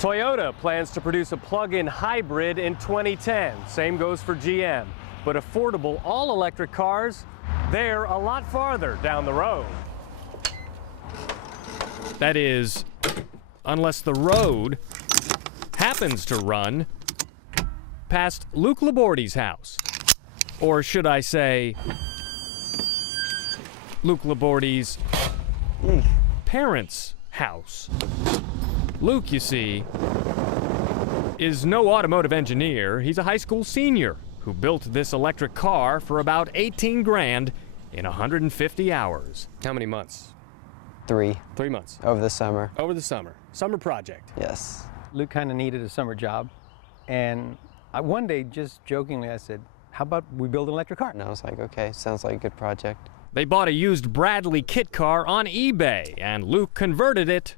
Toyota plans to produce a plug-in hybrid in 2010. Same goes for GM. But affordable all-electric cars, they're a lot farther down the road. That is, unless the road happens to run past Luke Laborde's house. Or should I say, Luke Laborde's parents' house. Luke, you see, is no automotive engineer. He's a high school senior who built this electric car for about 18 grand in 150 hours. How many months? 3. 3 months. Over the summer. Over the summer. Summer project. Yes. Luke kind of needed a summer job, and one day, just jokingly, I said, how about we build an electric car? And I was like, okay, sounds like a good project. They bought a used Bradley kit car on eBay, and Luke converted it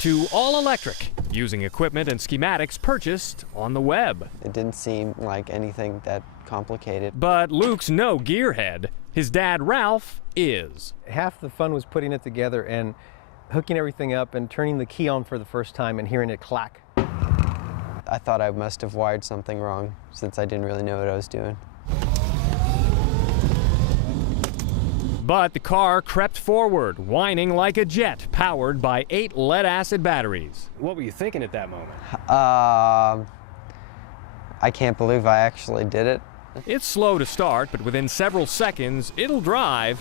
to all electric, using equipment and schematics purchased on the web. It didn't seem like anything that complicated. But Luke's no gearhead. His dad, Ralph, is. Half the fun was putting it together and hooking everything up and turning the key on for the first time and hearing it clack. I thought I must have wired something wrong since I didn't really know what I was doing. But the car crept forward, whining like a jet, powered by 8 lead-acid batteries. What were you thinking at that moment? I can't believe I actually did it. It's slow to start, but within several seconds, it'll drive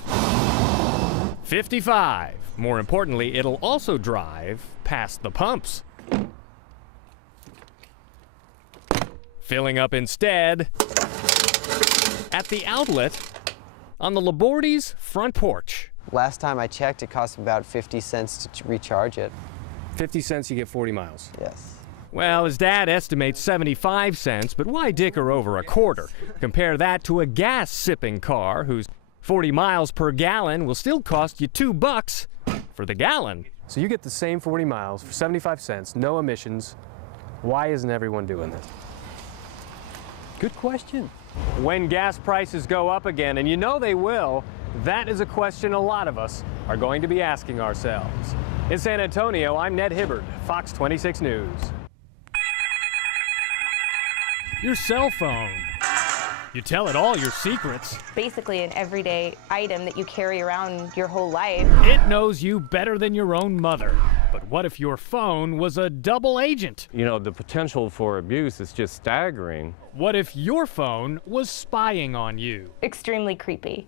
55. More importantly, it'll also drive past the pumps. Filling up instead at the outlet on the Laborde's front porch. Last time I checked, it cost about 50 cents to recharge it. 50 cents, you get 40 miles. Yes. Well, his dad estimates 75 cents, but why dicker over a quarter? Compare that to a gas-sipping car whose 40 miles per gallon will still cost you $2 for the gallon. So you get the same 40 miles for 75 cents, no emissions. Why isn't everyone doing this? Good question. When gas prices go up again, and you know they will, that is a question a lot of us are going to be asking ourselves. In San Antonio, I'm Ned Hibbard, Fox 26 News. Your cell phone. You tell it all your secrets. Basically an everyday item that you carry around your whole life. It knows you better than your own mother. But what if your phone was a double agent? You know, the potential for abuse is just staggering. What if your phone was spying on you? Extremely creepy.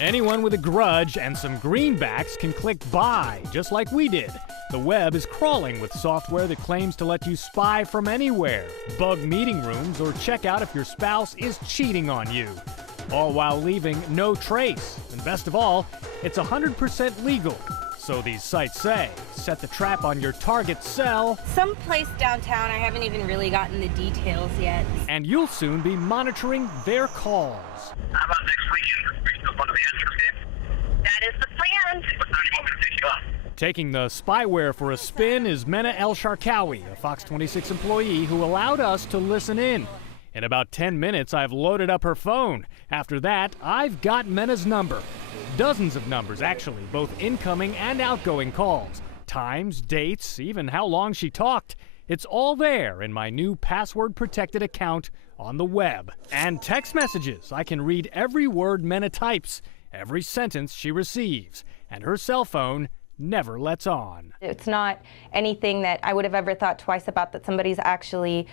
Anyone with a grudge and some greenbacks can click buy, just like we did. The web is crawling with software that claims to let you spy from anywhere, bug meeting rooms, or check out if your spouse is cheating on you, all while leaving no trace. And best of all, it's 100% legal. So these sites say, set the trap on your target cell. Someplace downtown, I haven't even really gotten the details yet. And you'll soon be monitoring their calls. How about next weekend? We still want to the Astros game? That is the plan. What time do you want me to pick you up? Taking the spyware for a spin is Mena El-Sharkawi, a Fox 26 employee who allowed us to listen in. In about 10 minutes, I've loaded up her phone. After that, I've got Mena's number. Dozens of numbers, actually, both incoming and outgoing calls. Times, dates, even how long she talked. It's all there in my new password-protected account on the web. And text messages. I can read every word Mena types, every sentence she receives. And her cell phone never lets on. It's not anything that I would have ever thought twice about, that somebody's actually,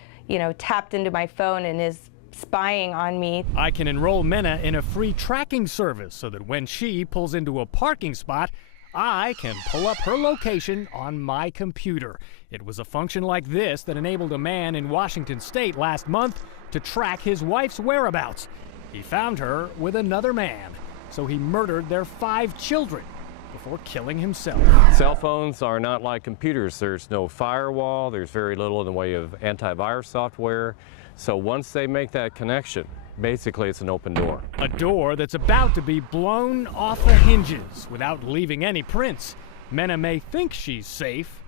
tapped into my phone and is spying on me. I can enroll Mena in a free tracking service so that when she pulls into a parking spot, I can pull up her location on my computer. It was a function like this that enabled a man in Washington State last month to track his wife's whereabouts. He found her with another man, so he murdered their 5 children before killing himself. Cell phones are not like computers. There's no firewall. There's very little in the way of antivirus software. So once they make that connection, basically it's an open door. A door that's about to be blown off the hinges without leaving any prints. Mena may think she's safe,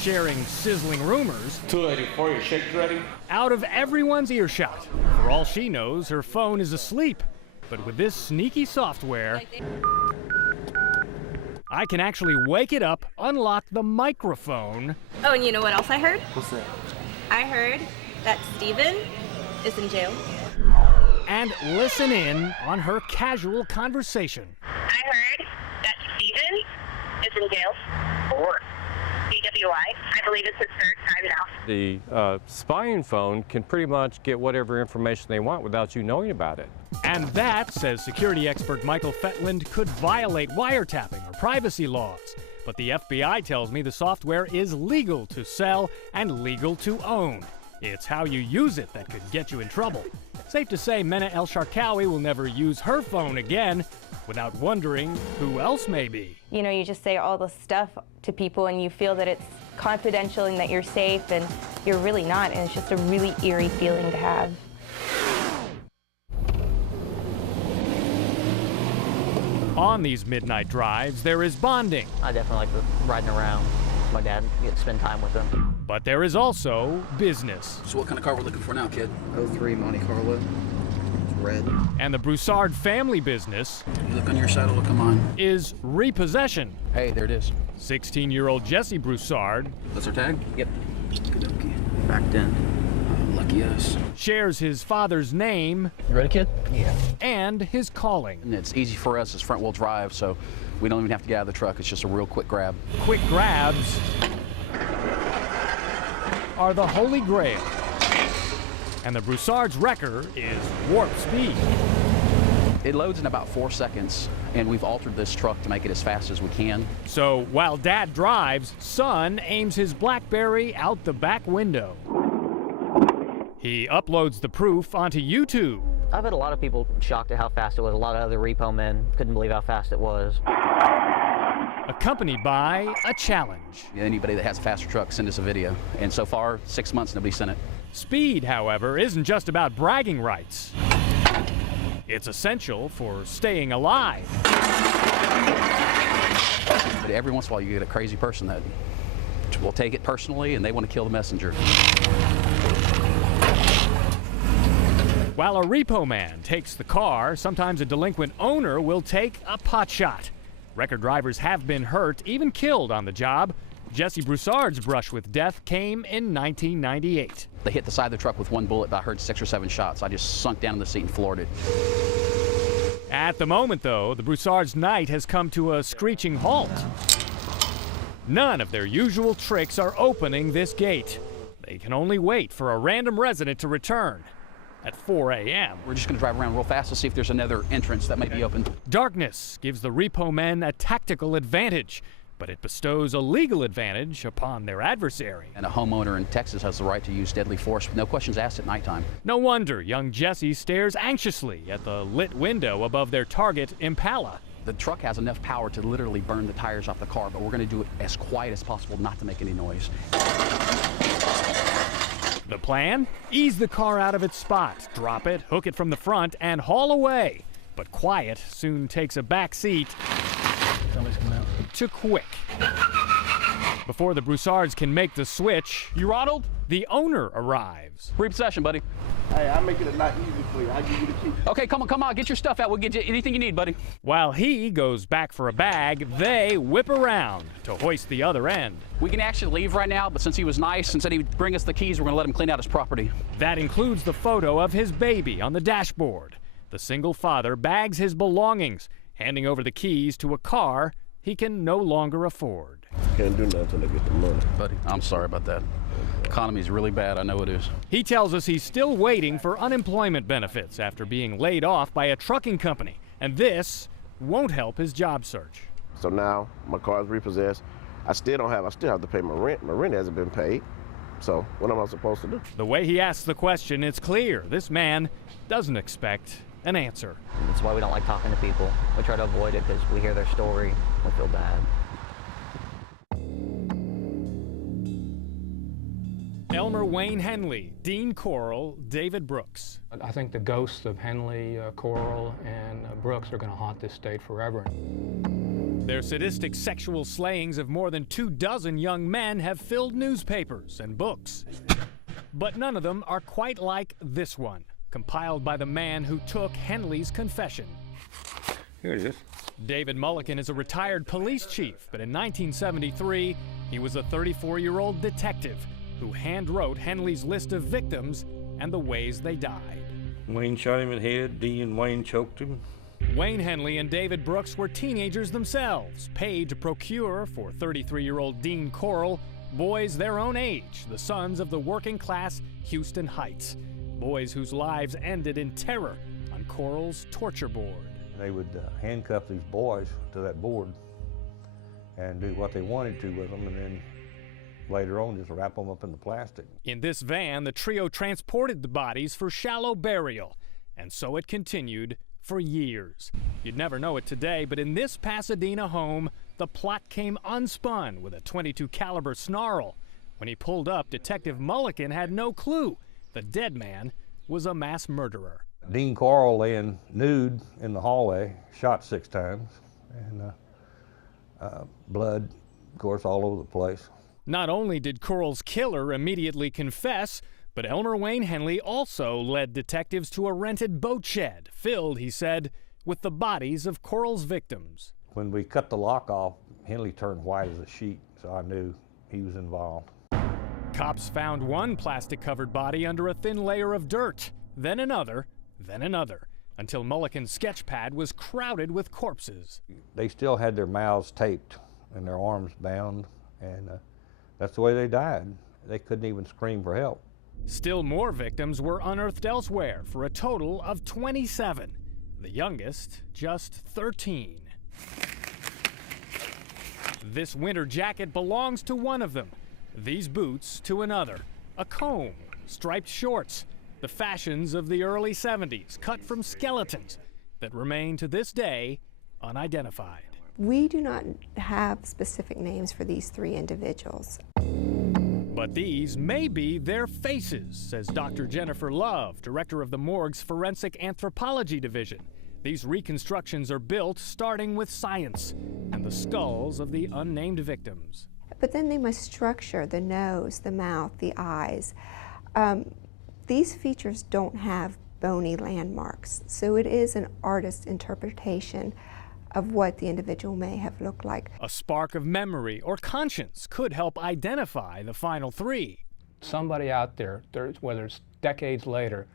sharing sizzling rumors 284, your shake's ready? out of everyone's earshot. For all she knows, her phone is asleep. But with this sneaky software, I can actually wake it up, unlock the microphone. Oh, and you know what else I heard? What's that? I heard that Steven is in jail. And listen in on her casual conversation. I heard that Steven is in jail for DWI. I believe it's his third time now. The spying phone can pretty much get whatever information they want without you knowing about it. And that, says security expert Michael Fetland, could violate wiretapping or privacy laws. But the FBI tells me the software is legal to sell and legal to own. It's how you use it that could get you in trouble. Safe to say Mena El-Sharkawi will never use her phone again without wondering who else may be. You know, you just say all this stuff to people and you feel that it's confidential and that you're safe, and you're really not, and it's just a really eerie feeling to have. On these midnight drives, there is bonding. I definitely like riding around with my dad, get to spend time with him. But there is also business. So what kind of car we're looking for now, kid? 03 Monte Carlo. It's red. And the Broussard family business You look on your side, it'll come on. is repossession. Hey, there it is. 16-year-old Jesse Broussard That's our tag? Yep. Okey-dokey. Backed in. Lucky us. shares his father's name You ready, kid? Yeah. and his calling. And it's easy for us. It's front wheel drive, so we don't even have to get out of the truck. It's just a real quick grab. Quick grabs are the holy grail. And the Broussard's wrecker is warp speed. It loads in about 4 seconds, and we've altered this truck to make it as fast as we can. So while Dad drives, Son aims his BlackBerry out the back window. He uploads the proof onto YouTube. I've had a lot of people shocked at how fast it was. A lot of other repo men couldn't believe how fast it was. Accompanied by a challenge. Anybody that has a faster truck, send us a video. And so far, 6 months, nobody sent it. Speed, however, isn't just about bragging rights. It's essential for staying alive. But every once in a while, you get a crazy person that will take it personally, and they want to kill the messenger. While a repo man takes the car, sometimes a delinquent owner will take a pot shot. Record drivers have been hurt, even killed on the job. Jesse Broussard's brush with death came in 1998. They hit the side of the truck with one bullet, but I heard 6 or 7 shots. I just sunk down in the seat and floored it. At the moment, though, the Broussard's night has come to a screeching halt. None of their usual tricks are opening this gate. They can only wait for a random resident to return at 4 a.m. We're just going to drive around real fast to see if there's another entrance that may be open. Darkness gives the repo men a tactical advantage, but it bestows a legal advantage upon their adversary. And a homeowner in Texas has the right to use deadly force with no questions asked at nighttime. No wonder young Jesse stares anxiously at the lit window above their target Impala. The truck has enough power to literally burn the tires off the car, but we're going to do it as quiet as possible not to make any noise. The plan? Ease the car out of its spot, drop it, hook it from the front, and haul away. But quiet soon takes a back seat Somebody's coming out. to quick. Before the Broussards can make the switch, You Ronald? the owner arrives. Repossession, buddy. Hey, I'll make it a lot easier for you. I'll give you the key. Okay, come on, get your stuff out. We'll get you anything you need, buddy. While he goes back for a bag, they whip around to hoist the other end. We can actually leave right now, but since he was nice and said he'd bring us the keys, we're going to let him clean out his property. That includes the photo of his baby on the dashboard. The single father bags his belongings, handing over the keys to a car he can no longer afford. Can't do nothing until they get the money. Buddy, I'm sorry about that. Economy's really bad, I know it is. He tells us he's still waiting for unemployment benefits after being laid off by a trucking company, and this won't help his job search. So now my car's repossessed. I still have to pay my rent. My rent hasn't been paid. So what am I supposed to do? The way he asks the question, it's clear this man doesn't expect an answer. That's why we don't like talking to people. We try to avoid it because we hear their story, we feel bad. Elmer Wayne Henley, Dean Corll, David Brooks. I think the ghosts of Henley, Corll, and Brooks are going to haunt this state forever. Their sadistic sexual slayings of more than 24 young men have filled newspapers and books. But none of them are quite like this one, compiled by the man who took Henley's confession. Here it is. David Mulliken is a retired police chief, but in 1973, he was a 34-year-old detective who hand-wrote Henley's list of victims and the ways they died. Wayne shot him in the head, Dee and Wayne choked him. Wayne Henley and David Brooks were teenagers themselves, paid to procure for 33-year-old Dean Corll boys their own age, the sons of the working-class Houston Heights, boys whose lives ended in terror on Corll's torture board. They would handcuff these boys to that board and do what they wanted to with them, and then later on just wrap them up in the plastic. In this van, the trio transported the bodies for shallow burial, and so it continued for years. You'd never know it today, but in this Pasadena home, the plot came unspun with a .22 caliber snarl. When he pulled up, Detective Mulliken had no clue the dead man was a mass murderer. Dean Corll laying nude in the hallway, shot 6 times, and blood, of course, all over the place. Not only did Corll's killer immediately confess, but Elmer Wayne Henley also led detectives to a rented boat shed, filled, he said, with the bodies of Corll's victims. When we cut the lock off, Henley turned white as a sheet, so I knew he was involved. Cops found one plastic-covered body under a thin layer of dirt, then another, until Mulliken's sketch pad was crowded with corpses. They still had their mouths taped and their arms bound, and that's the way they died. They couldn't even scream for help. Still more victims were unearthed elsewhere for a total of 27. The youngest, just 13. This winter jacket belongs to one of them. These boots to another. A comb, striped shorts, the fashions of the early 70s, cut from skeletons that remain to this day unidentified. We do not have specific names for these 3 individuals. But these may be their faces, says Dr. Jennifer Love, director of the morgue's Forensic Anthropology Division. These reconstructions are built starting with science and the skulls of the unnamed victims. But then they must structure the nose, the mouth, the eyes. These features don't have bony landmarks, so it is an artist's interpretation of what the individual may have looked like. A spark of memory or conscience could help identify the final 3. Somebody out there, whether it's decades later,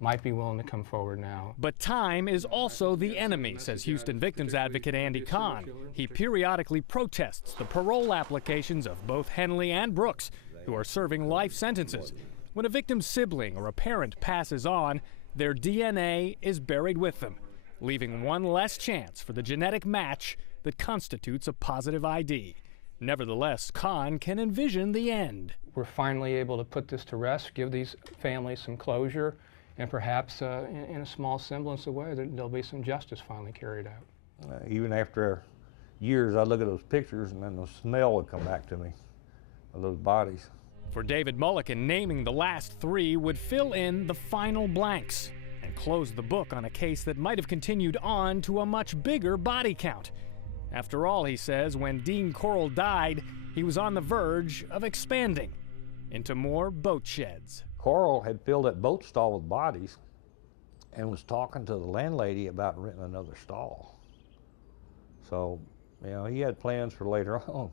might be willing to come forward now. But time is also the enemy, says Houston victims advocate Andy Kahn. He periodically protests the parole applications of both Henley and Brooks, who are serving life sentences. When a victim's sibling or a parent passes on, their DNA is buried with them, leaving one less chance for the genetic match that constitutes a positive ID. Nevertheless, Kahn can envision the end. We're finally able to put this to rest, give these families some closure, and perhaps in a small semblance of way, there'll be some justice finally carried out. Even after years, I'd look at those pictures and then the smell would come back to me of those bodies. For David Mulliken, naming the last 3 would fill in the final blanks and close the book on a case that might have continued on to a much bigger body count. After all, he says, when Dean Corll died, he was on the verge of expanding into more boat sheds. Corll had filled that boat stall with bodies and was talking to the landlady about renting another stall. So, you know, he had plans for later on.